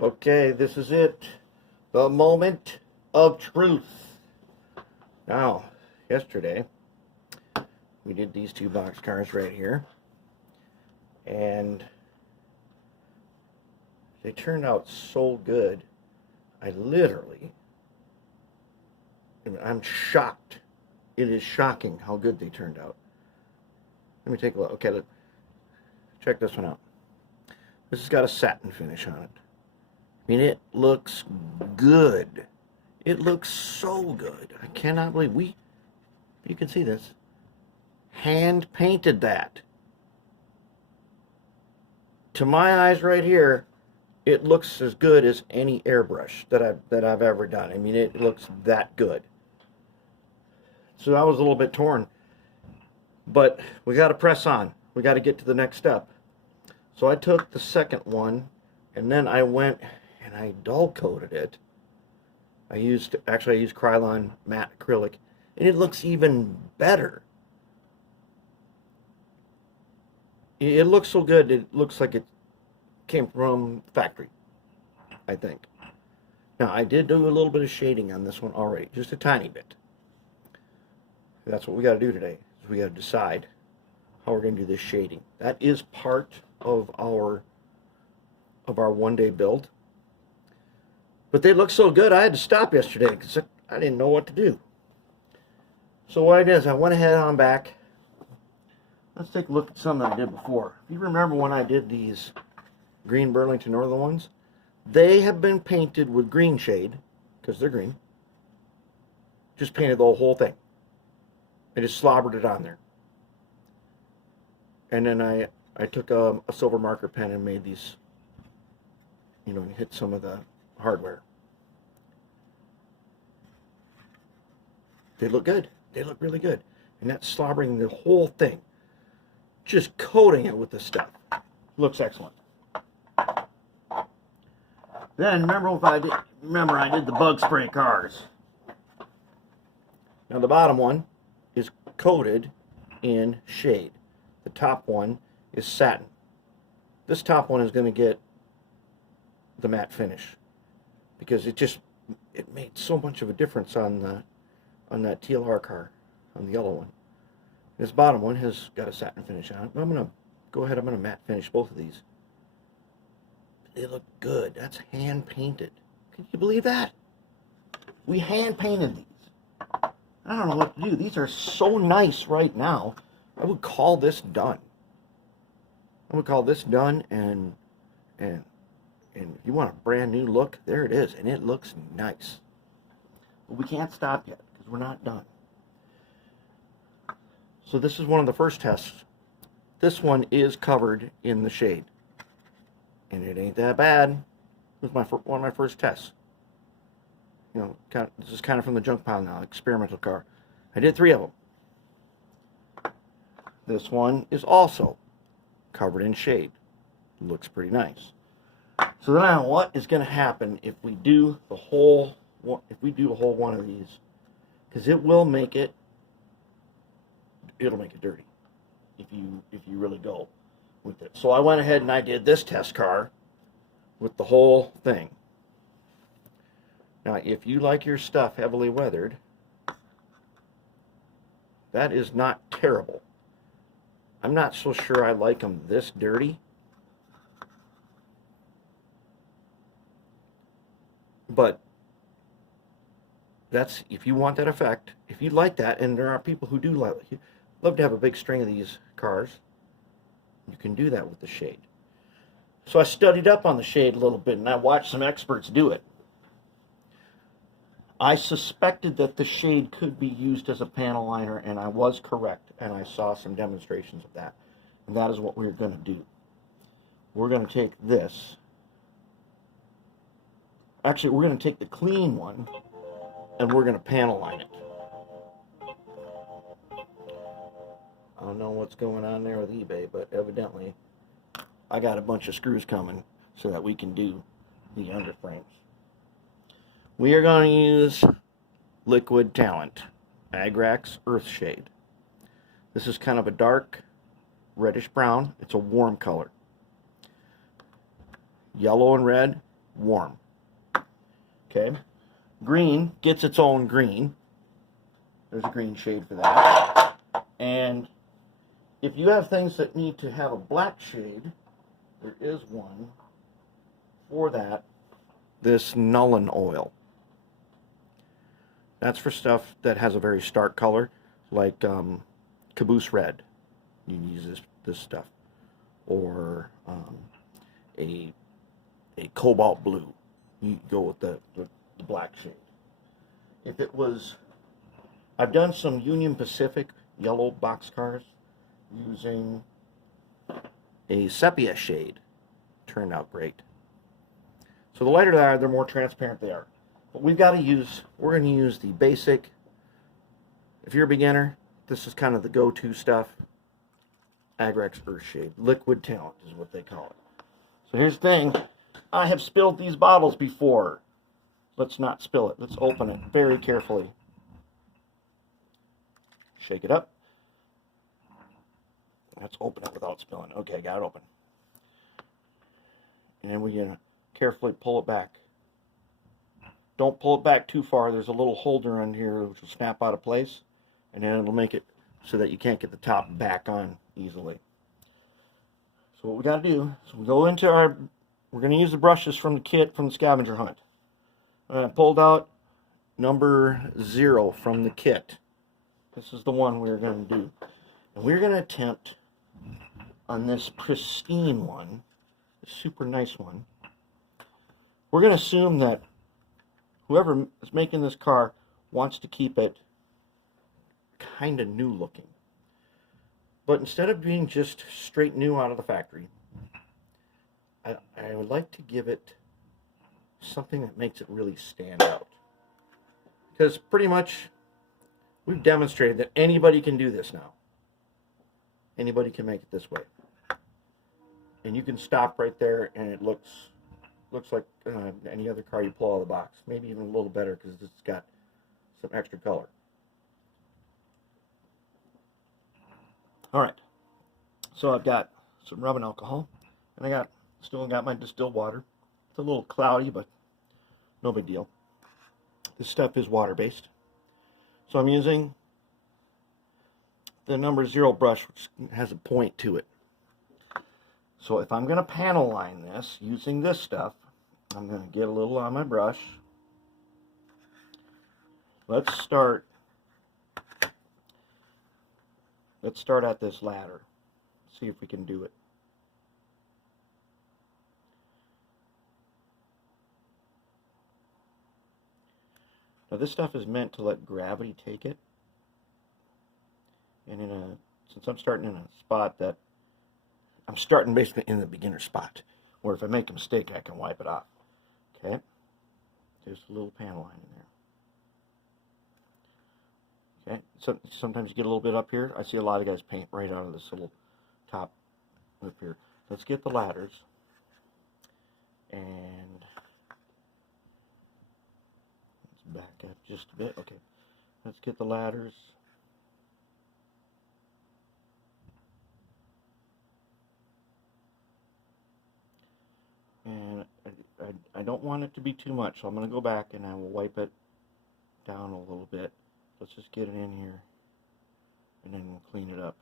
Okay, this is it. The moment of truth. Now, yesterday, we did these two box cars right here. And they turned out so good. I'm shocked. It is shocking how good they turned out. Let me take a look. Okay, check this one out. This has got a satin finish on it. I mean, it looks good. It looks so good. I cannot believe you can see this, hand painted that. To my eyes right here, it looks as good as any airbrush that I've ever done. I mean, it looks that good. So I was a little bit torn, but we got to press on. We got to get to the next step. So I took the second one, and then I went and I dull coated it. I used Krylon matte acrylic, and it looks even better. It looks so good. It looks like it came from factory, I think. Now, I did do a little bit of shading on this one already, just a tiny bit. That's what we got to do today. Is we got to decide how we're going to do this shading. That is part of our one-day build. But they look so good, I had to stop yesterday because I didn't know what to do. So what I did is I went ahead on back. Let's take a look at some that I did before. If you remember when I did these green Burlington Northern ones, they have been painted with green shade, because they're green. Just painted the whole thing. I just slobbered it on there. And then I took a silver marker pen and made these, and hit some of the hardware. They look good. They look really good. And that's slobbering the whole thing. Just coating it with this stuff. Looks excellent. Then remember I did the bug spray cars. Now the bottom one is coated in shade. The top one is satin. This top one is going to get the matte finish because it made so much of a difference on that TLR car, on the yellow one. This bottom one has got a satin finish on it. I'm going to go ahead, I'm going to matte finish both of these. They look good. That's hand painted. Can you believe that? We hand painted these. I don't know what to do. These are so nice right now. I would call this done. I would call this done, and if you want a brand new look, there it is, and it looks nice. But we can't stop yet because we're not done. So this is one of the first tests. This one is covered in the shade, and it ain't that bad. It was one of my first tests. This is kind of from the junk pile now, experimental car. I did 3 of them. This one is also covered in shade. Looks pretty nice. So then what is going to happen if we do a whole one of these? Because it'll make it dirty if you really go with it. So I went ahead and I did this test car with the whole thing. Now, if you like your stuff heavily weathered, that is not terrible. I'm not so sure I like them this dirty. But that's, if you want that effect, if you like that, and there are people who do love to have a big string of these cars, you can do that with the shade. So I studied up on the shade a little bit, and I watched some experts do it. I suspected that the shade could be used as a panel liner, and I was correct, and I saw some demonstrations of that. And that is what we're going to do. We're going to take this. Actually, we're going to take the clean one, and we're going to panel line it. I don't know what's going on there with eBay, but evidently I got a bunch of screws coming so that we can do the underframes. We are going to use Liquid Talent, Agrax Earthshade. This is kind of a dark reddish brown. It's a warm color. Yellow and red warm. Okay, green gets its own green. There's a green shade for that. And if you have things that need to have a black shade, there is one for that. This Nullen oil. That's for stuff that has a very stark color, like caboose red. You use this stuff, or a cobalt blue. You go with the black shade. If it was, I've done some Union Pacific yellow boxcars using a sepia shade. Turned out great. So the lighter they are, the more transparent they are. But we're going to use the basic. If you're a beginner, this is kind of the go-to stuff. Agrax Earthshade. Liquid Talent is what they call it. So here's the thing. I have spilled these bottles before. Let's not spill it. Let's open it very carefully. Shake it up. Let's open it without spilling. Okay, got it open. And we're going to carefully pull it back. Don't pull it back too far. There's a little holder on here which will snap out of place, and then it'll make it so that you can't get the top back on easily. So what we got to do is we go into we're going to use the brushes from the kit from the scavenger hunt. I pulled out number 0 from the kit. This is the one we're going to do. And we're going to attempt on this pristine one, this super nice one. We're going to assume that whoever is making this car wants to keep it kind of new looking. But instead of being just straight new out of the factory, I would like to give it something that makes it really stand out. Because pretty much we've demonstrated that anybody can do this now. Anybody can make it this way. And you can stop right there and it looks like any other car you pull out of the box. Maybe even a little better because it's got some extra color. Alright, so I've got some rubbing alcohol, and I still got my distilled water. It's a little cloudy, but no big deal. This stuff is water-based. So I'm using the number 0 brush, which has a point to it. So if I'm going to panel line this using this stuff, I'm going to get a little on my brush. Let's start at this ladder. See if we can do it. Now this stuff is meant to let gravity take it. And since I'm starting in a spot that I'm starting basically in the beginner spot, where if I make a mistake I can wipe it off. Okay? Just a little panel line in there. Okay? So sometimes you get a little bit up here. I see a lot of guys paint right out of this little top up here. Let's get the ladders. And let's back up just a bit. Okay. Let's get the ladders. And I don't want it to be too much, so I'm going to go back and I will wipe it down a little bit. Let's just get it in here, and then we'll clean it up.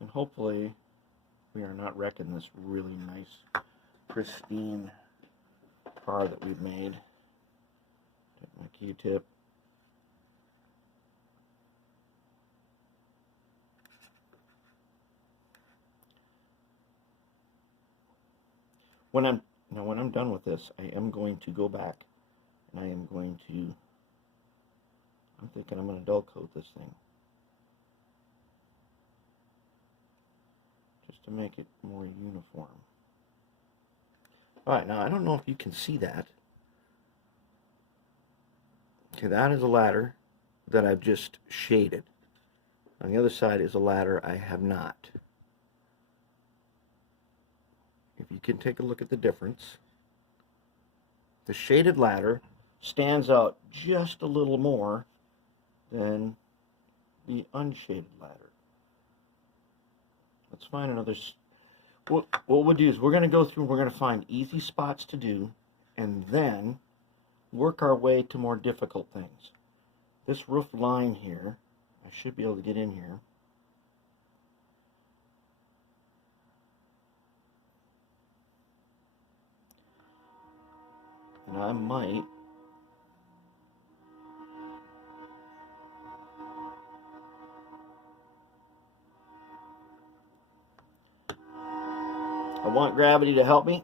And hopefully we are not wrecking this really nice, pristine car that we've made. Take my Q-tip. When I'm done with this, I am going to go back and I am going to, I'm thinking I'm going to dull coat this thing. Just to make it more uniform. Alright, now I don't know if you can see that. Okay, that is a ladder that I've just shaded. On the other side is a ladder I have not. If you can take a look at the difference. The shaded ladder stands out just a little more than the unshaded ladder. Let's find another. What we'll do is we're going to go through and we're going to find easy spots to do and then work our way to more difficult things. This roof line here, I should be able to get in here. And I might I want gravity to help me.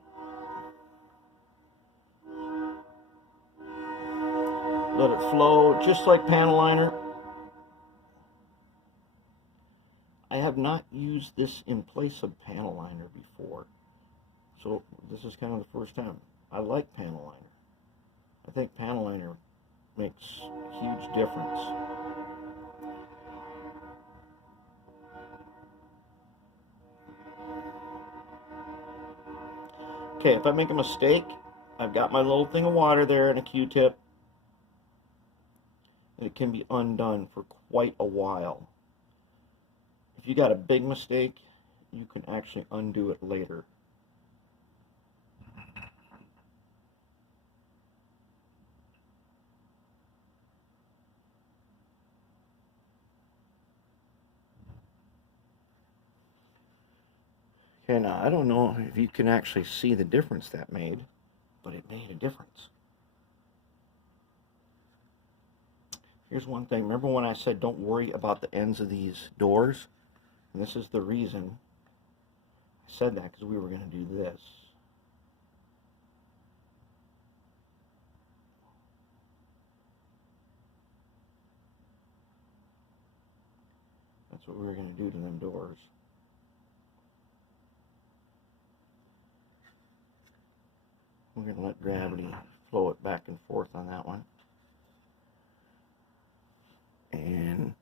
Let it flow just like panel liner. I have not used this in place of panel liner before, so this is kind of the first time. I like panel liner. I think panel liner makes a huge difference. Okay, if I make a mistake, I've got my little thing of water there and a Q-tip, and it can be undone for quite a while. If you got a big mistake, you can actually undo it later. Okay, now I don't know if you can actually see the difference that made, but it made a difference. Here's one thing. Remember when I said don't worry about the ends of these doors? And this is the reason I said that, because we were going to do this. That's what we were going to do to them doors. We're going to let gravity flow it back and forth on that one. And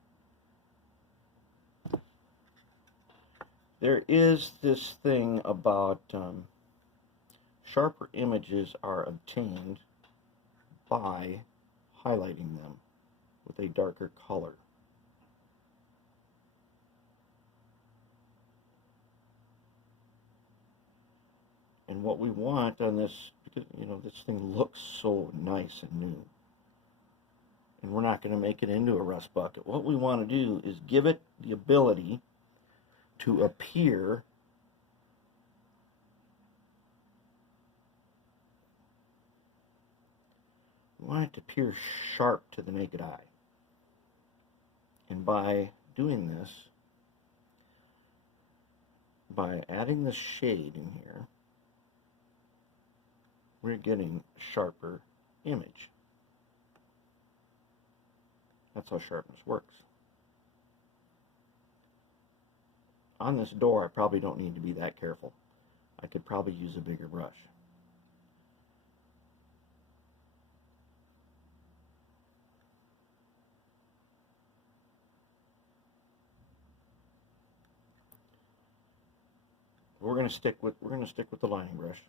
there is this thing about sharper images are obtained by highlighting them with a darker color. And what we want on this, because you know this thing looks so nice and new, and we're not going to make it into a rust bucket. What we want to do is give it the ability to appear we want it to appear sharp to the naked eye. And by doing this, by adding the shade in here, we're getting a sharper image. That's how sharpness works. On this door, I probably don't need to be that careful. I could probably use a bigger brush. We're going to stick with the lining brush.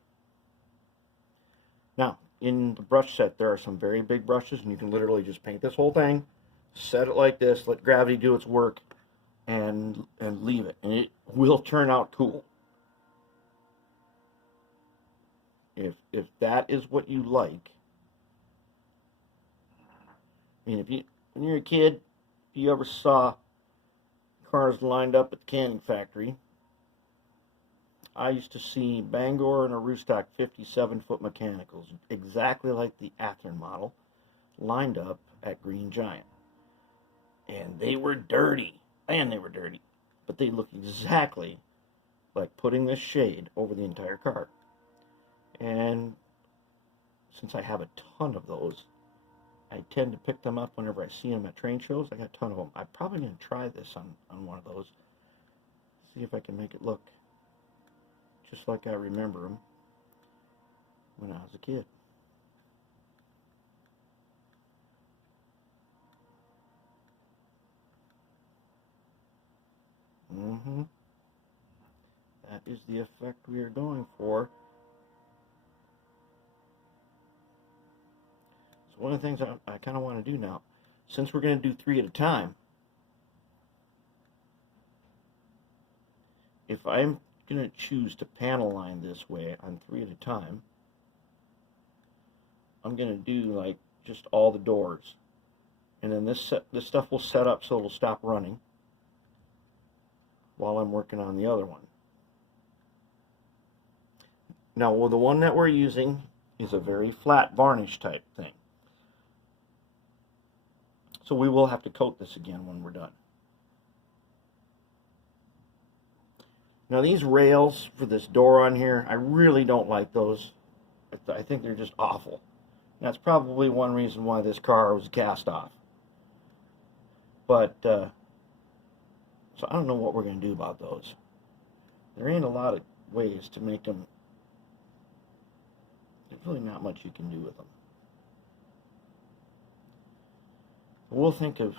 Now, in the brush set, there are some very big brushes, and you can literally just paint this whole thing, set it like this, let gravity do its work, and leave it, and it will turn out cool. If that is what you like. I mean, when you're a kid, if you ever saw cars lined up at the canning factory, I used to see Bangor and Aroostook 57-foot mechanicals, exactly like the Athearn model, lined up at Green Giant. And they were dirty. And they were dirty. But they look exactly like putting this shade over the entire car. And since I have a ton of those, I tend to pick them up whenever I see them at train shows. I got a ton of them. I'm probably going to try this on one of those. See if I can make it look just like I remember them when I was a kid. That is the effect we are going for. So one of the things I kind of want to do now, since we're going to do 3 at a time, if I'm going to choose to panel line this way on 3 at a time, I'm going to do like just all the doors, and then this stuff will set up so it'll stop running while I'm working on the other one. Now, well, the one that we're using is a very flat varnish type thing, so we will have to coat this again when we're done. Now, these rails for this door on here, I really don't like those. I think they're just awful. That's probably one reason why this car was cast off. But, so I don't know what we're going to do about those. There ain't a lot of ways to make them. There's really not much you can do with them. We'll think of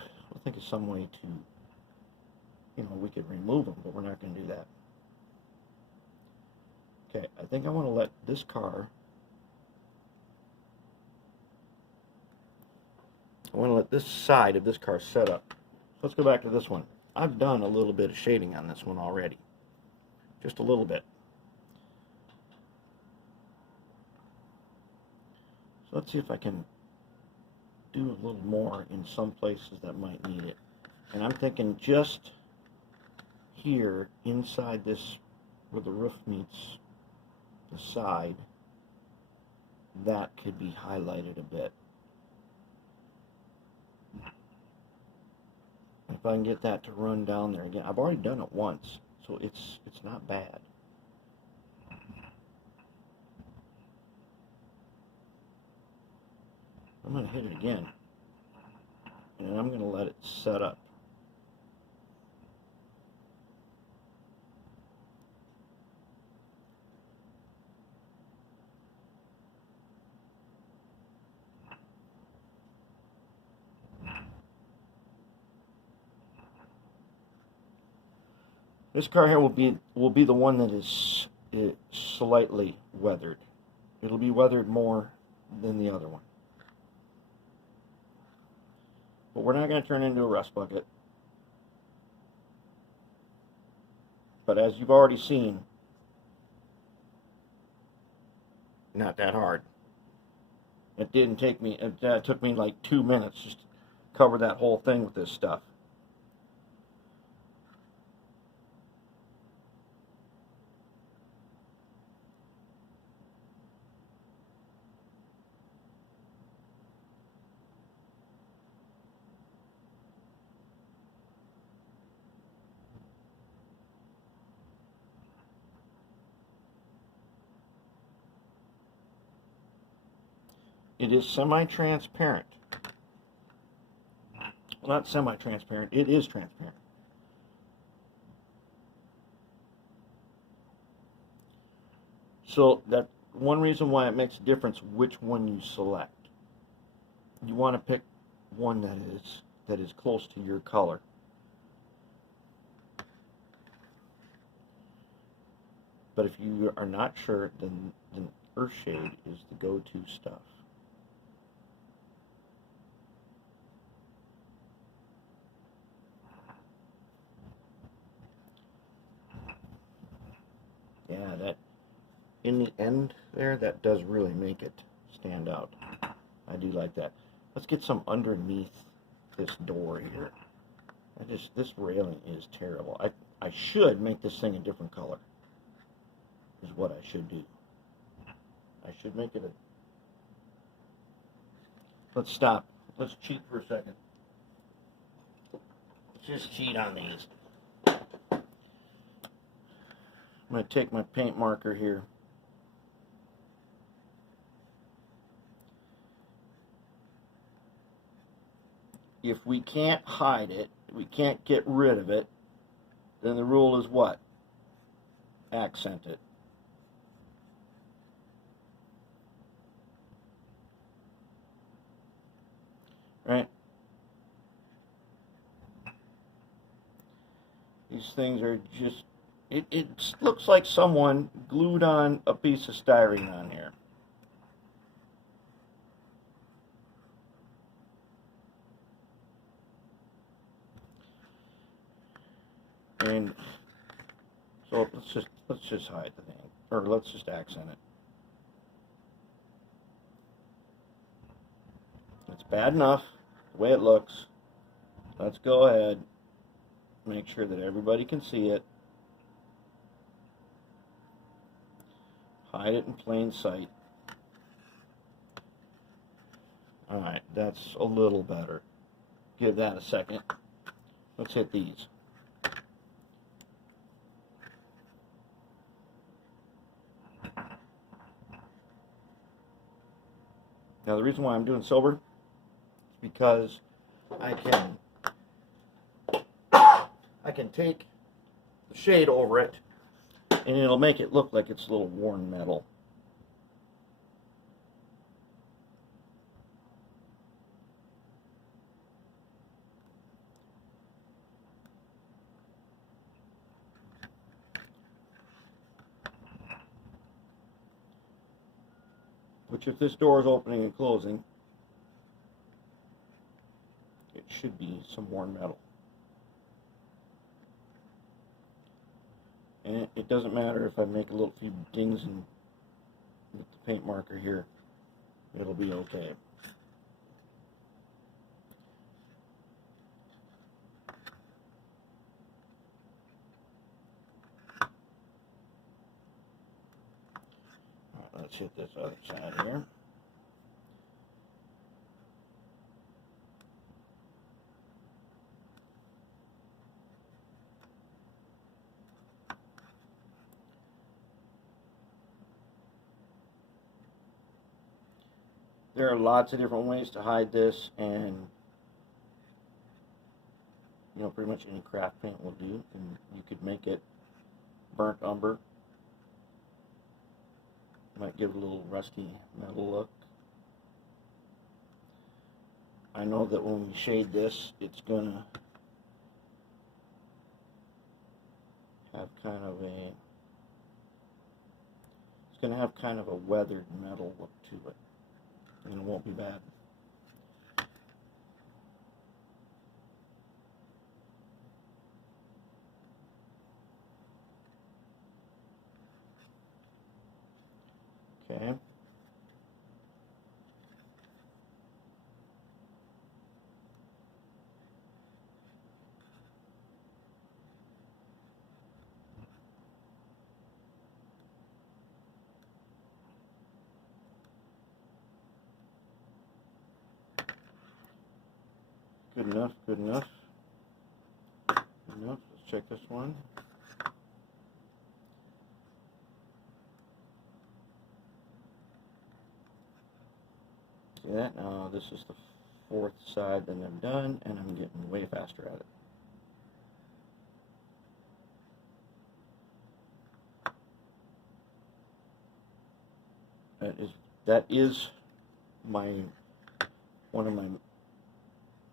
some way to, we could remove them, but we're not going to do that. Okay, I think I want to let this car, I want to let this side of this car set up. So let's go back to this one. I've done a little bit of shading on this one already. Just a little bit. So let's see if I can do a little more in some places that might need it. And I'm thinking just here inside this, where the roof meets the side, that could be highlighted a bit. If I can get that to run down there again. I've already done it once, so it's not bad. I'm going to hit it again, and I'm going to let it set up. This car here will be the one that is slightly weathered. It'll be weathered more than the other one. But we're not going to turn it into a rust bucket. But as you've already seen, not that hard. It didn't take me, it took me like 2 minutes just to cover that whole thing with this stuff. It is semi-transparent. Well, not semi-transparent, it is transparent. So that's one reason why it makes a difference which one you select. You want to pick one that is close to your color. But if you are not sure, then Earthshade is the go-to stuff. Yeah, that in the end there, that does really make it stand out. I do like that. Let's get some underneath this door here. This railing is terrible. I should make this thing a different color, is what I should do. I should make it a... Let's stop. Let's cheat for a second. Let's just cheat on these. I'm going to take my paint marker here. If we can't hide it, we can't get rid of it, then the rule is what? Accent it. Right? These things are just... It looks like someone glued on a piece of styrene on here. plane. So let's just hide the thing, or let's just accent it. It's bad enough the way it looks. Let's go ahead, make sure that everybody can see it. Hide it in plain sight. Alright, that's a little better. Give that a second. Let's hit these. Now the reason why I'm doing silver is because I can take the shade over it and it'll make it look like it's a little worn metal. Which, if this door is opening and closing, it should be some worn metal. And it doesn't matter if I make a little few dings and with the paint marker here, it'll be okay. Alright, let's hit this other side here. There are lots of different ways to hide this, and you know, pretty much any craft paint will do. And you could make it burnt umber. Might give it a little rusty metal look. I know that when we shade this, it's gonna have kind of a weathered metal look to it. And it won't be bad. Okay. Good enough, good enough. Good enough. Let's check this one. See that? Now this is the fourth side that I'm done, and I'm getting way faster at it. That is one of my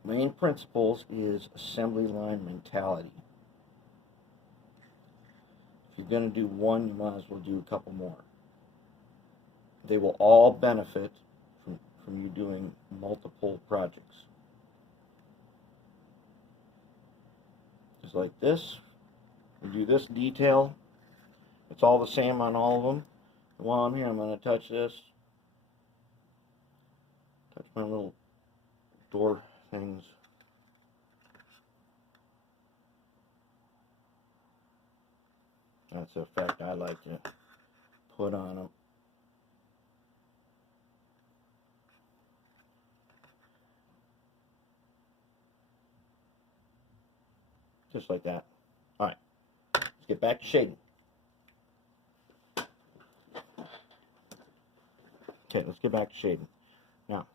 main principles is assembly line mentality. If you're going to do one, you might as well do a couple more. They will all benefit from you doing multiple projects. Just like this, we do this detail. It's all the same on all of them. And while I'm here, I'm going to touch this. Touch my little door things. That's the effect I like to put on them. Just like that. Alright, let's get back to shading. Okay, let's get back to shading. Now,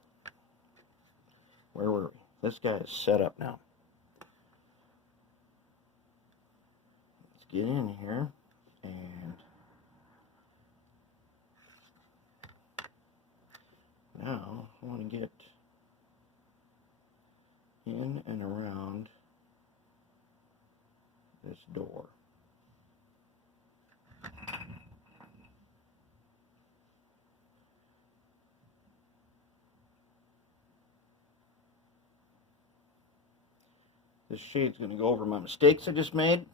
where were we? This guy is set up now. Let's get in here and now I want to get in and around this door. This shade's going to go over my mistakes I just made.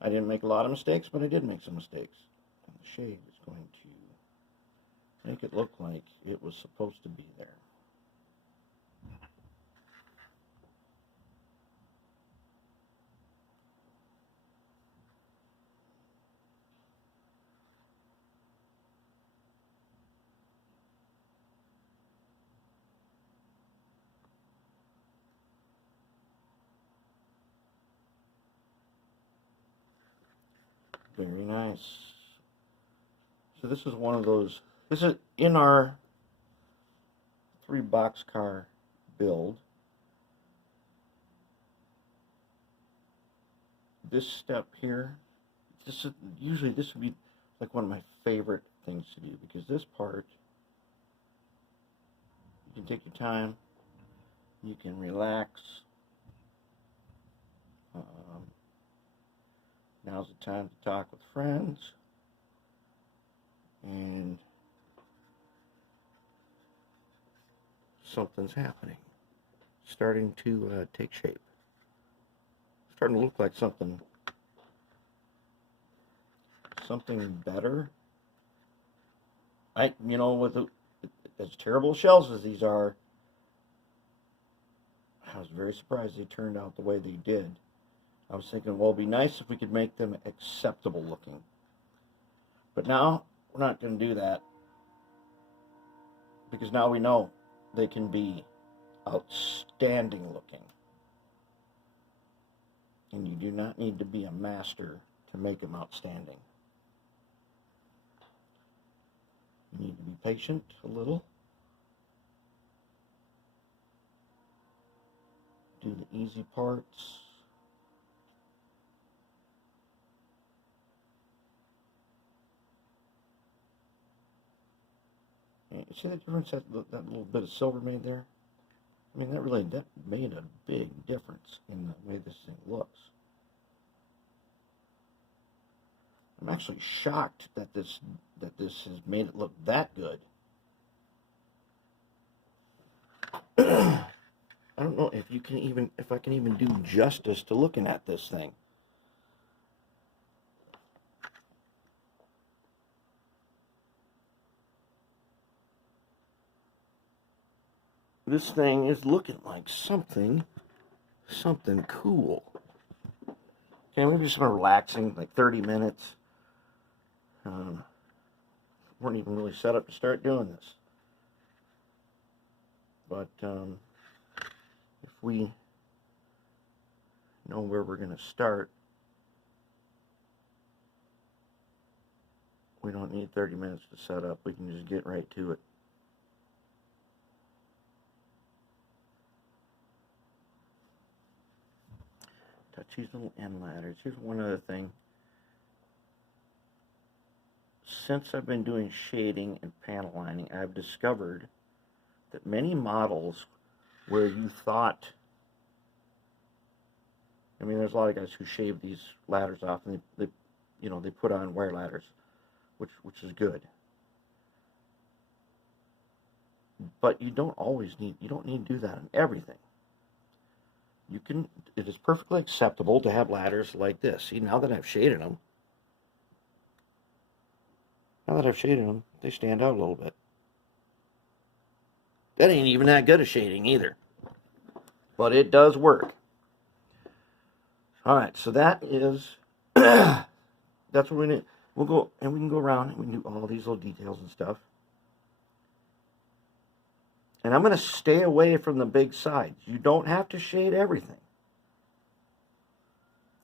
I didn't make a lot of mistakes, but I did make some mistakes. And the shade is going to make it look like it was supposed to be there. Very nice. So this is one of those, this is in our 3 boxcar build. This step here, usually this would be like one of my favorite things to do, because this part, you can take your time, you can relax. Now's the time to talk with friends, and something's happening, starting to take shape, starting to look like something better. With as terrible shells as these are, I was very surprised they turned out the way they did. I was thinking, well, it'd be nice if we could make them acceptable looking. But now, we're not going to do that, because now we know they can be outstanding looking. And you do not need to be a master to make them outstanding. You need to be patient a little. Do the easy parts. See the difference that little bit of silver made there? I mean, that made a big difference in the way this thing looks. I'm actually shocked that this has made it look that good. I don't know if I can even do justice to looking at this thing. This thing is looking like something cool. Okay, maybe just relaxing, like 30 minutes. Weren't even really set up to start doing this. But if we know where we're going to start, we don't need 30 minutes to set up. We can just get right to it. Touch these little end ladders. Here's one other thing. Since I've been doing shading and panel lining, I've discovered that many models where you thought, I mean, there's a lot of guys who shave these ladders off, and they put on wire ladders, which is good. But you don't need to do that on everything. It is perfectly acceptable to have ladders like this. See, now that I've shaded them, they stand out a little bit. That ain't even that good a shading either. But it does work. Alright, so that is, that's what we need. We'll go, and we can go around and we can do all these little details and stuff. And I'm going to stay away from the big sides. You don't have to shade everything.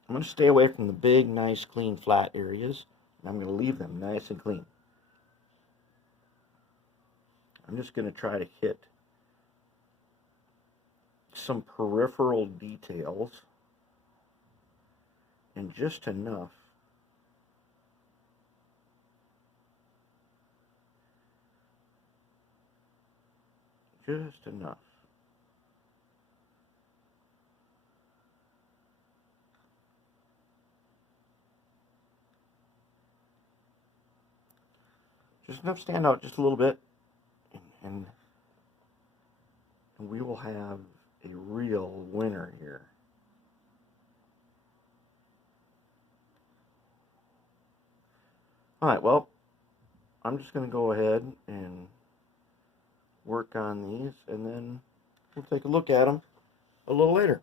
I'm going to stay away from the big, nice, clean, flat areas. And I'm going to leave them nice and clean. I'm just going to try to hit some peripheral details, and just enough Just enough. Just enough stand out just a little bit, and we will have a real winner here. Alright, well, I'm just going to go ahead and work on these, and then we'll take a look at them a little later.